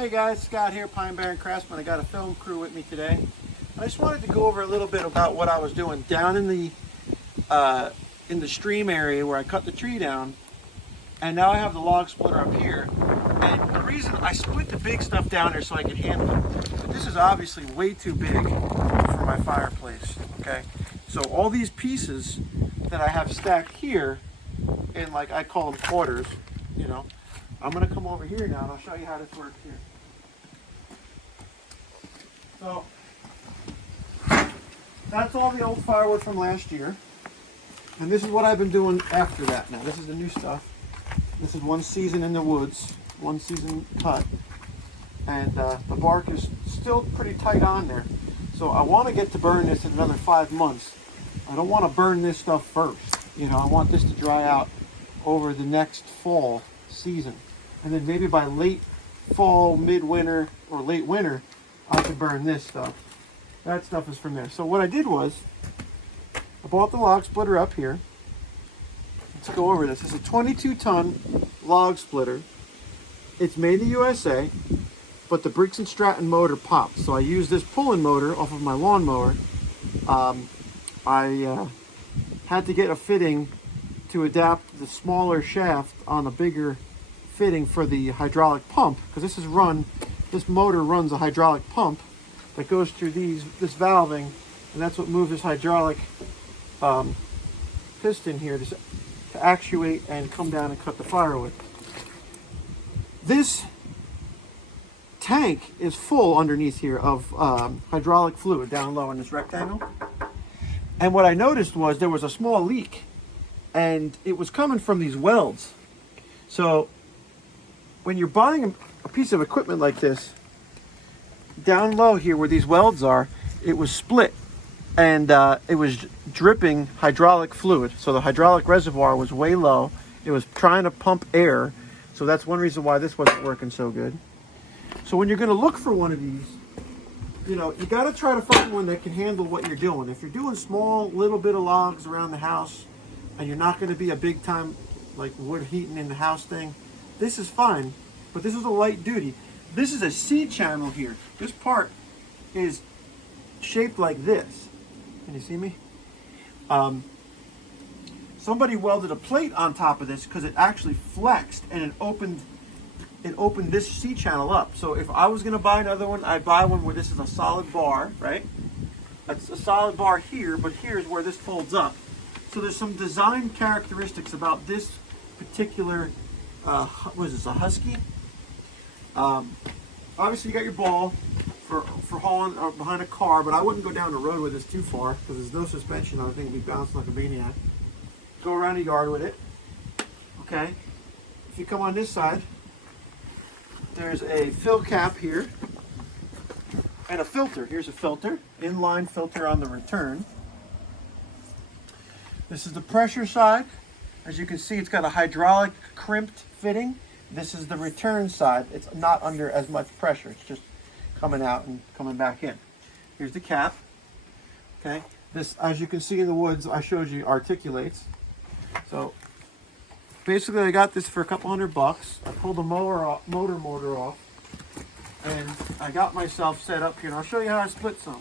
Hey guys, Scott here, Pine Barren Craftsman. I got a film crew with me today. I just wanted to go over a little bit about what I was doing down in the stream area where I cut the tree down, and now I have the log splitter up here. And the reason I split the big stuff down there so I can handle it, but this is obviously way too big for my fireplace. Okay, so all these pieces that I have stacked here in, like, I call them quarters, you know. I'm going to come over here now and I'll show you how this works here. So, that's all the old firewood from last year. And this is what I've been doing after that. Now, this is the new stuff. This is one season in the woods, one season cut. And the bark is still pretty tight on there. So I want to get to burn this in another 5 months. I don't want to burn this stuff first. You know, I want this to dry out over the next fall season. And then maybe by late fall, midwinter, or late winter, I could burn this stuff. That stuff is from there. So what I did was, I bought the log splitter up here. Let's go over this. It's a 22-ton log splitter. It's made in the USA, but the Briggs & Stratton motor popped. So I used this pulling motor off of my lawnmower. I had to get a fitting to adapt the smaller shaft on a bigger fitting for the hydraulic pump, because this motor runs a hydraulic pump that goes through this valving, and that's what moves this hydraulic piston here to actuate and come down and cut the firewood. This tank is full underneath here of hydraulic fluid down low in this rectangle, and what I noticed was there was a small leak, and it was coming from these welds. So when you're buying a piece of equipment like this, down low here where these welds are, it was split, and it was dripping hydraulic fluid. So the hydraulic reservoir was way low. It was trying to pump air. So that's one reason why this wasn't working so good. So when you're going to look for one of these, you know, you got to try to find one that can handle what you're doing. If you're doing small little bit of logs around the house and you're not going to be a big time like wood heating in the house thing, this is fine, but this is a light duty. This is a C channel here. This part is shaped like this. Can you see me? Somebody welded a plate on top of this because it actually flexed and it opened this C channel up. So if I was going to buy another one, I'd buy one where this is a solid bar, right? That's a solid bar here, but here's where this folds up. So there's some design characteristics about this particular what is this, a Husky? Obviously you got your ball for hauling behind a car, but I wouldn't go down the road with this too far because there's no suspension on it. I think it'd be bouncing like a maniac. Go around the yard with it. Okay. If you come on this side, there's a fill cap here and a filter. Here's a filter, inline filter on the return. This is the pressure side. As you can see, it's got a hydraulic crimped fitting. This is the return side. It's not under as much pressure. It's just coming out and coming back in. Here's the cap. Okay. This, as you can see in the woods, I showed you, articulates. So basically I got this for a couple $100. I pulled the motor off, and I got myself set up here. And I'll show you how I split some.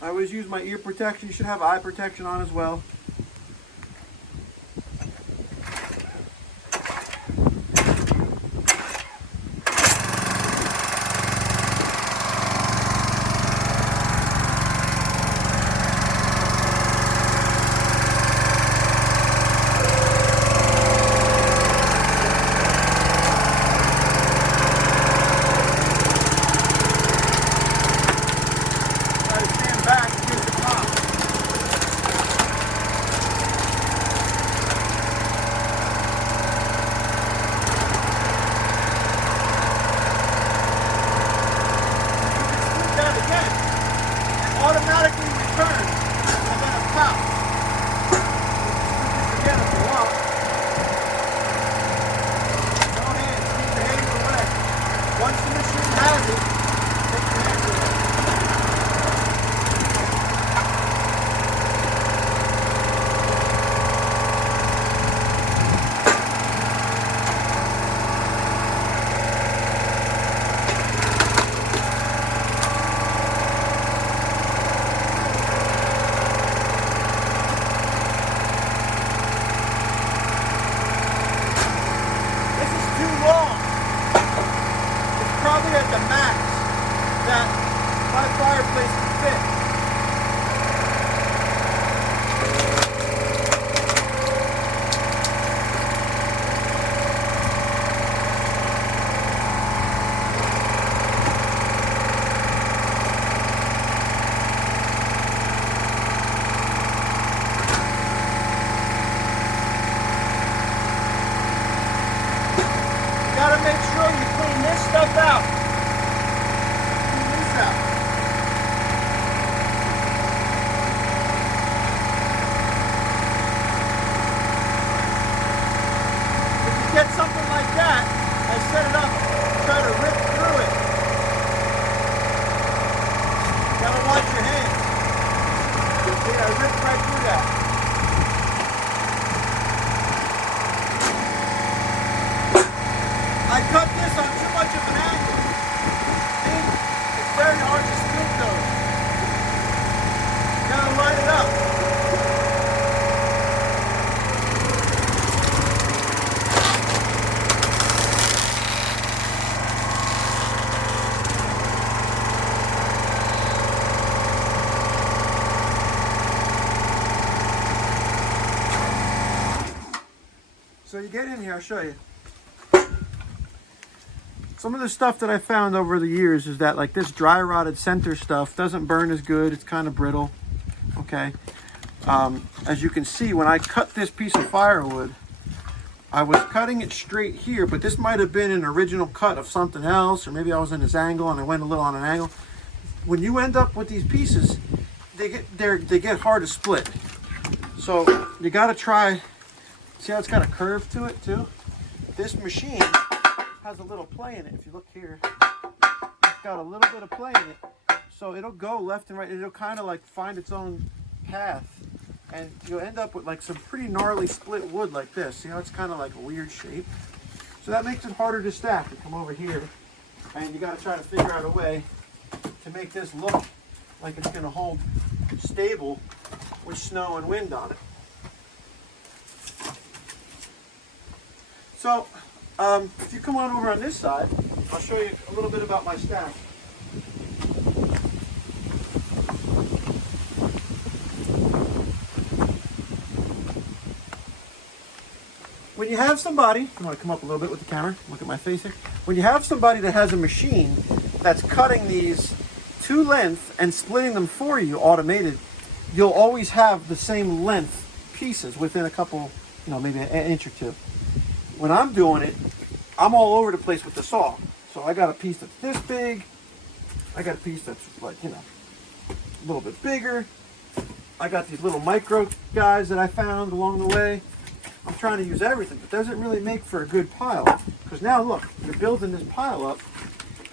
I always use my ear protection. You should have eye protection on as well. Automatically return and then a pop. Again, if you want. No hands, keep the hands away. Once the machine has it, take your hands away. probably at the max that my fireplace can fit. Gotta make sure you clean this stuff out. Clean this out. If you get something like that, I set it up, try to rip through it. Gotta watch your hands. See, I ripped right through that. I cut this on too much of an angle. See? It's very hard to split those. You gotta line it up. So you get in here, I'll show you. Some of the stuff that I found over the years is that like this dry rotted center stuff doesn't burn as good. It's kind of brittle. Okay. As you can see, when I cut this piece of firewood, I was cutting it straight here, but this might have been an original cut of something else, or maybe I was in this angle and I went a little on an angle. When you end up with these pieces, they get hard to split. So you got to try. See how it's got a curve to it too? This machine has a little play in it. If you look here, it's got a little bit of play in it. So it'll go left and right. It'll kind of like find its own path. And you'll end up with like some pretty gnarly split wood like this. See how it's kind of like a weird shape? So that makes it harder to stack. You come over here and you got to try to figure out a way to make this look like it's going to hold stable with snow and wind on it. So if you come on over on this side, I'll show you a little bit about my stack. When you have somebody, you want to come up a little bit with the camera, look at my face here. When you have somebody that has a machine that's cutting these to length and splitting them for you automated, you'll always have the same length pieces within a couple, maybe an inch or two. When I'm doing it, I'm all over the place with the saw. So I got a piece that's this big. I got a piece that's like, a little bit bigger. I got these little micro guys that I found along the way. I'm trying to use everything. It doesn't really make for a good pile. Because now look, you're building this pile up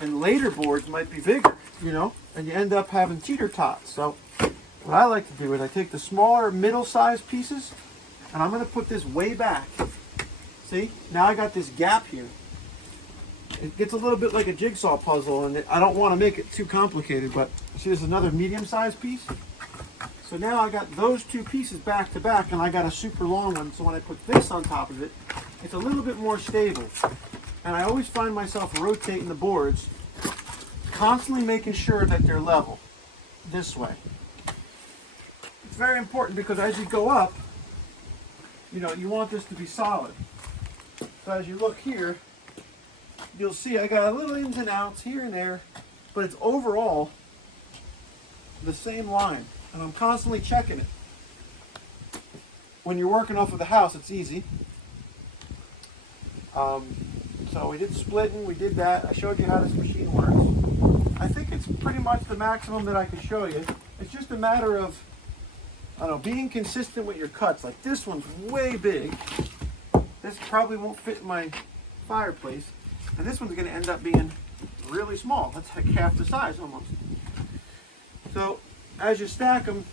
and later boards might be bigger, and you end up having teeter tots. So what I like to do is I take the smaller middle-sized pieces and I'm going to put this way back. See, now I got this gap here. It gets a little bit like a jigsaw puzzle, and I don't want to make it too complicated, but see, there's another medium-sized piece. So now I got those two pieces back to back, and I got a super long one, so when I put this on top of it, it's a little bit more stable. And I always find myself rotating the boards, constantly making sure that they're level this way. It's very important because as you go up, you want this to be solid. So as you look here, you'll see I got a little ins and outs here and there, but it's overall the same line. And I'm constantly checking it. When you're working off of the house, it's easy. So we did splitting, we did that. I showed you how this machine works. I think it's pretty much the maximum that I can show you. It's just a matter of, being consistent with your cuts. Like this one's way big. This probably won't fit in my fireplace. And this one's going to end up being really small. That's like half the size almost. So as you stack them,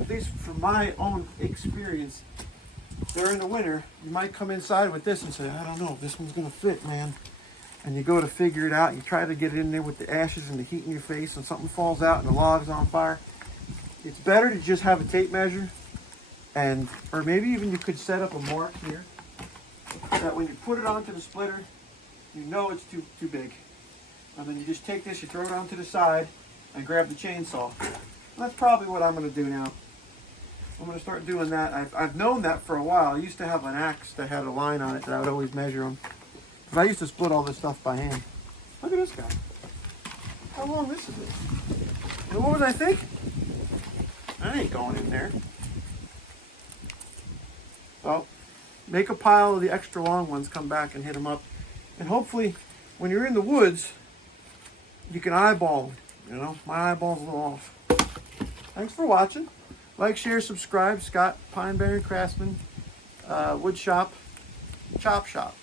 at least from my own experience, during the winter, you might come inside with this and say, I don't know if this one's going to fit, man. And you go to figure it out. You try to get it in there with the ashes and the heat in your face, and something falls out and the log's on fire. It's better to just have a tape measure, or maybe even you could set up a mark here, that when you put it onto the splitter, it's too big. And then you just take this, you throw it onto the side, and grab the chainsaw. And that's probably what I'm going to do now. I'm going to start doing that. I've known that for a while. I used to have an axe that had a line on it that I would always measure them. Because I used to split all this stuff by hand. Look at this guy. How long this is. And what was I thinking? That ain't going in there. Well, make a pile of the extra long ones, come back and hit them up. And hopefully, when you're in the woods, you can eyeball them. You know, my eyeball's a little off. Thanks for watching. Like, share, subscribe. Scott, Pine Barren Craftsman, Wood Shop, Chop Shop.